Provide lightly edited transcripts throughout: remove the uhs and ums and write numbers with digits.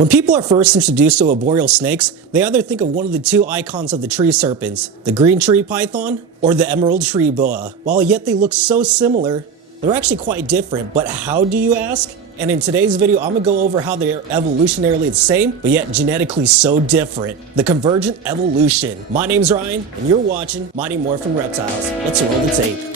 When people are first introduced to arboreal snakes, they either think of one of the two icons of the tree serpents, the green tree python or the emerald tree boa. While yet they look so similar, they're actually quite different. But how do you ask? And in today's video, I'm gonna go over how they're evolutionarily the same, but yet genetically so different. The Convergent Evolution. My name's Ryan, and you're watching Mighty Morphin Reptiles. Let's roll the tape.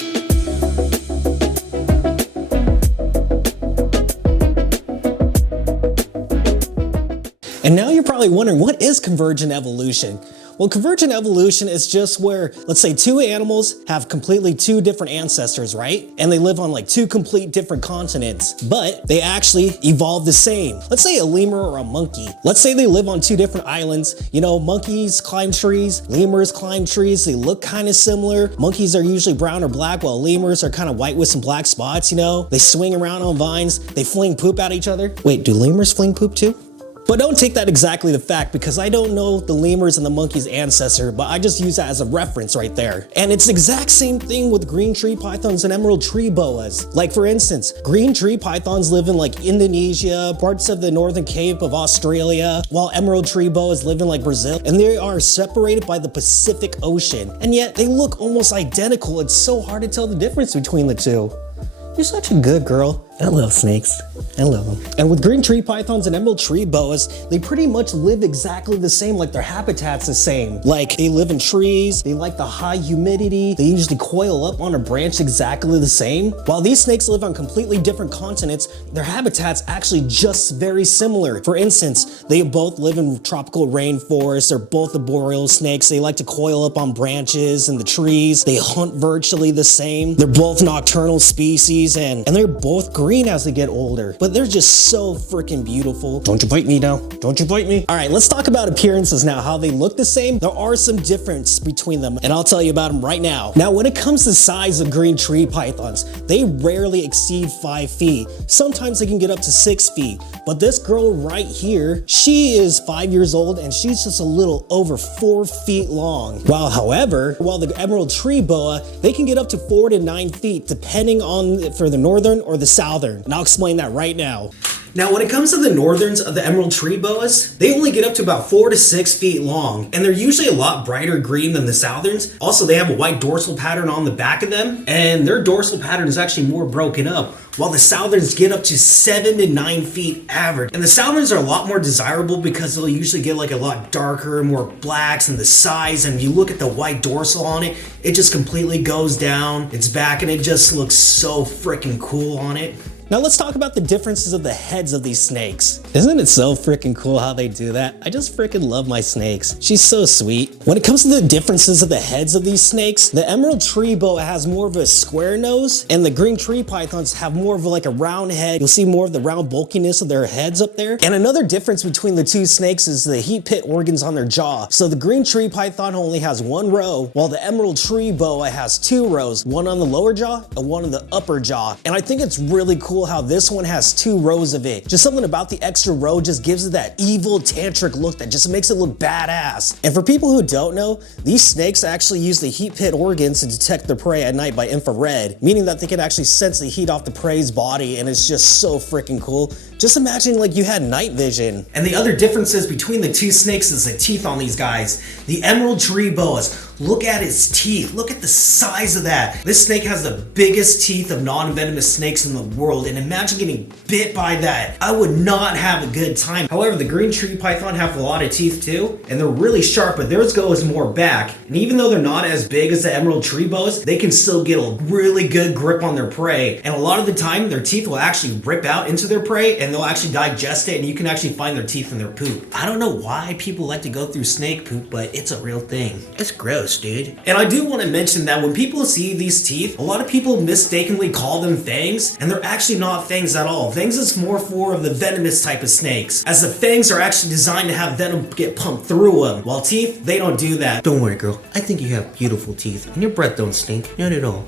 And now you're probably wondering, what is convergent evolution? Well, convergent evolution is just where, let's say, two animals have completely two different ancestors, right? And they live on like two complete different continents, but they actually evolved the same. Let's say a lemur or a monkey. Let's say they live on two different islands. You know, monkeys climb trees, lemurs climb trees. They look kind of similar. Monkeys are usually brown or black, while lemurs are kind of white with some black spots, you know? They swing around on vines. They fling poop at each other. Wait, do lemurs fling poop too? But don't take that exactly the fact, because I don't know the lemurs and the monkeys' ancestor, but I just use that as a reference right there. And it's the exact same thing with green tree pythons and emerald tree boas. Like for instance, green tree pythons live in like Indonesia, parts of the northern Cape of Australia, while emerald tree boas live in like Brazil, and they are separated by the Pacific Ocean. And yet they look almost identical. It's so hard to tell the difference between the two. You're such a good girl. I love snakes. I love them. And with green tree pythons and emerald tree boas, they pretty much live exactly the same, like their habitat's the same. Like they live in trees, they like the high humidity, they usually coil up on a branch exactly the same. While these snakes live on completely different continents, their habitat's actually just very similar. For instance, they both live in tropical rainforests, they're both arboreal snakes, they like to coil up on branches and the trees, they hunt virtually the same, they're both nocturnal species, and they're both green as they get older, but they're just so freaking beautiful. Don't you bite me now. Don't you bite me. All right, let's talk about appearances now, how they look the same. There are some difference between them, and I'll tell you about them right now. Now, when it comes to size of green tree pythons, they rarely exceed 5 feet. Sometimes they can get up to 6 feet, but this girl right here, she is 5 years old, and she's just a little over 4 feet long. While the emerald tree boa, they can get up to 4 to 9 feet, depending on for the northern or the southern. And I'll explain that right now. Now, when it comes to the northerns of the emerald tree boas, they only get up to about 4 to 6 feet long, and they're usually a lot brighter green than the southerns. Also, they have a white dorsal pattern on the back of them, and their dorsal pattern is actually more broken up, while the southerns get up to 7 to 9 feet average. And the southerns are a lot more desirable because they'll usually get like a lot darker, more blacks in the size, and you look at the white dorsal on it, it just completely goes down its back, and it just looks so freaking cool on it. Now let's talk about the differences of the heads of these snakes. Isn't it so freaking cool how they do that? I just freaking love my snakes. She's so sweet. When it comes to the differences of the heads of these snakes, the emerald tree boa has more of a square nose, and the green tree pythons have more of like a round head. You'll see more of the round bulkiness of their heads up there. And another difference between the two snakes is the heat pit organs on their jaw. So the green tree python only has 1 row, while the emerald tree boa has 2 rows, one on the lower jaw and one on the upper jaw. And I think it's really cool how this one has 2 rows of it. Just something about the extra row just gives it that evil tantric look that just makes it look badass. And for people who don't know, these snakes actually use the heat pit organs to detect their prey at night by infrared, meaning that they can actually sense the heat off the prey's body, and it's just so freaking cool. Just imagine like you had night vision. And the other differences between the two snakes is the teeth on these guys. The emerald tree boas, look at its teeth. Look at the size of that. This snake has the biggest teeth of non-venomous snakes in the world, and imagine getting bit by that. I would not have a good time. However, the green tree python have a lot of teeth too, and they're really sharp, but theirs goes more back. And even though they're not as big as the emerald tree boas, they can still get a really good grip on their prey. And a lot of the time, their teeth will actually rip out into their prey, and they'll actually digest it, and you can actually find their teeth in their poop. I don't know why people like to go through snake poop, but it's a real thing. It's gross, dude. And I do want to mention that when people see these teeth, a lot of people mistakenly call them fangs, and they're actually not fangs at all. Fangs is more for the venomous type of snakes, as the fangs are actually designed to have venom get pumped through them, while teeth, they don't do that. Don't worry, girl. I think you have beautiful teeth, and your breath don't stink. Not at all.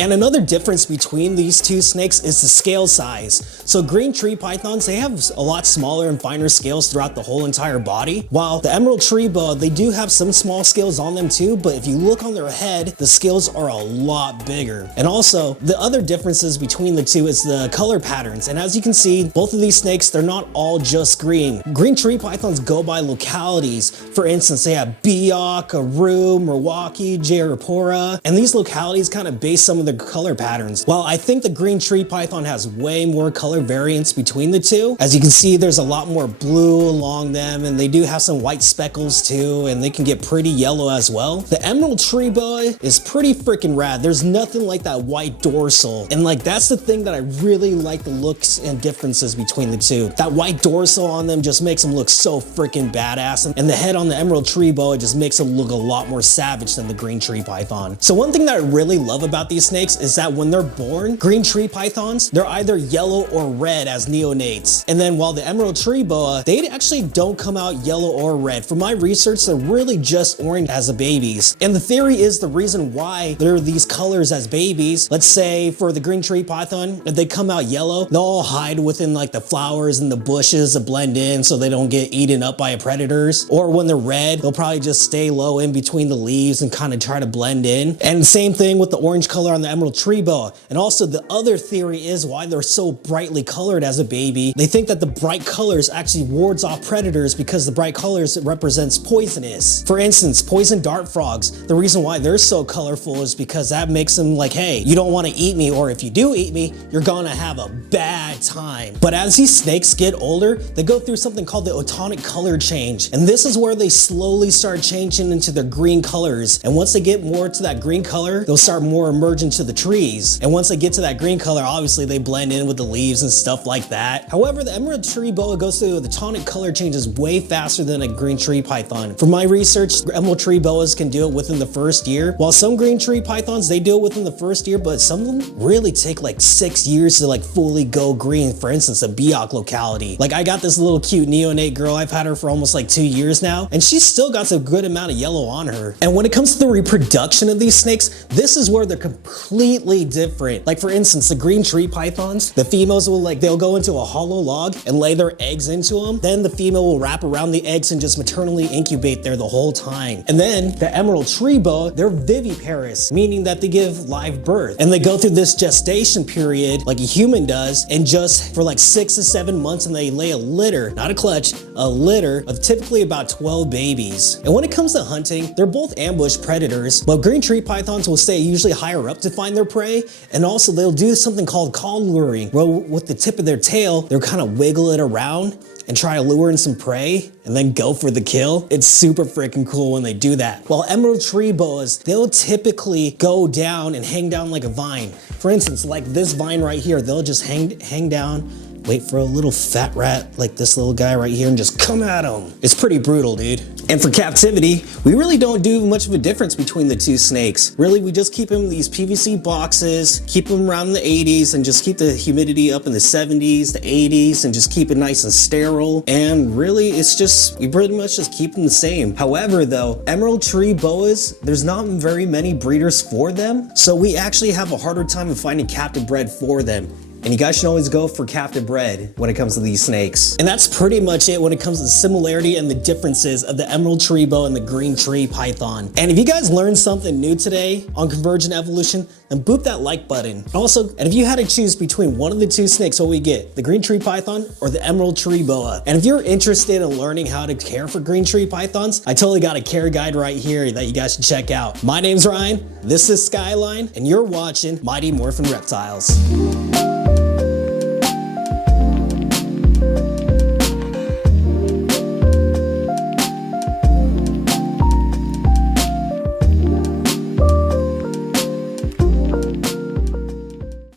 And another difference between these two snakes is the scale size. So green tree pythons, they have a lot smaller and finer scales throughout the whole entire body, while the emerald tree boa, they do have some small scales on them too, but if you look on their head, the scales are a lot bigger. And also, the other differences between the two is the color patterns. And as you can see, both of these snakes, they're not all just green. Green tree pythons go by localities. For instance, they have Biak, Aru, Milwaukee, Jarapura, and these localities kind of base some of their color patterns. While I think the green tree python has way more color variance between the two, as you can see, there's a lot more blue along them, and they do have some white speckles too, and they can get pretty yellow as well. The emerald tree boa is pretty freaking rad. There's nothing like that white dorsal, and like that's the thing that I really like, the looks and differences between the two. That white dorsal on them just makes them look so freaking badass, and the head on the emerald tree boa just makes them look a lot more savage than the green tree python. So one thing that I really love about these snakes is that when they're born, green tree pythons, they're either yellow or red as neonates. And then while the emerald tree boa, they actually don't come out yellow or red. From my research, they're really just orange as a babies. And the theory is the reason why they're these colors as babies, let's say for the green tree python, if they come out yellow, they'll all hide within like the flowers and the bushes to blend in so they don't get eaten up by predators. Or when they're red, they'll probably just stay low in between the leaves and kind of try to blend in. And same thing with the orange color on the emerald tree boa. And also the other theory is why they're so brightly colored as a baby. They think that the bright colors actually wards off predators because the bright colors represents poisonous. For instance, poison dart frogs, the reason why they're so colorful is because that makes them like, hey, you don't want to eat me, or if you do eat me, you're gonna have a bad time. But as these snakes get older, they go through something called the otonic color change. And this is where they slowly start changing into their green colors. And once they get more to that green color, they'll start more emerging to the trees. And once they get to that green color, obviously they blend in with the leaves and stuff like that. However, the emerald tree boa goes through the tonic color changes way faster than a green tree python. From my research, emerald tree boas can do it within the first year, while some green tree pythons, they do it within the first year, but some of them really take like 6 years to like fully go green. For instance, a Biak locality. Like I got this little cute neonate girl, I've had her for almost like 2 years now, and she's still got a good amount of yellow on her. And when it comes to the reproduction of these snakes, this is where they're completely different. Like for instance, the green tree pythons, the females will they'll go into a hollow log and lay their eggs into them. Then the female will wrap around the eggs and just maternally incubate there the whole time. And then the emerald tree boa, they're viviparous, meaning that they give live birth. And they go through this gestation period like a human does, and just for like 6 to 7 months, and they lay a litter, not a clutch, a litter of typically about 12 babies. And when it comes to hunting, they're both ambush predators, but green tree pythons will stay usually higher up to find their prey, and also they'll do something called call luring, where with the tip of their tail, they'll kind of wiggle it around and try to lure in some prey and then go for the kill. It's super freaking cool when they do that. While emerald tree boas, they'll typically go down and hang down like a vine. For instance, like this vine right here, they'll just hang down, wait for a little fat rat like this little guy right here and just come at him. It's pretty brutal, dude. And for captivity, we really don't do much of a difference between the two snakes. Really, we just keep them in these PVC boxes, keep them around the 80s, and just keep the humidity up in the 70s, the 80s, and just keep it nice and sterile. And really, it's just, we pretty much just keep them the same. However though, emerald tree boas, there's not very many breeders for them, so we actually have a harder time of finding captive bred for them. And you guys should always go for captive bred when it comes to these snakes. And that's pretty much it when it comes to the similarity and the differences of the emerald tree boa and the green tree python. And if you guys learned something new today on Convergent Evolution, then boop that like button. Also, and if you had to choose between one of the two snakes, what we get, the green tree python or the emerald tree boa? And if you're interested in learning how to care for green tree pythons, I totally got a care guide right here that you guys should check out. My name's Ryan, this is Skyline, and you're watching Mighty Morphin Reptiles.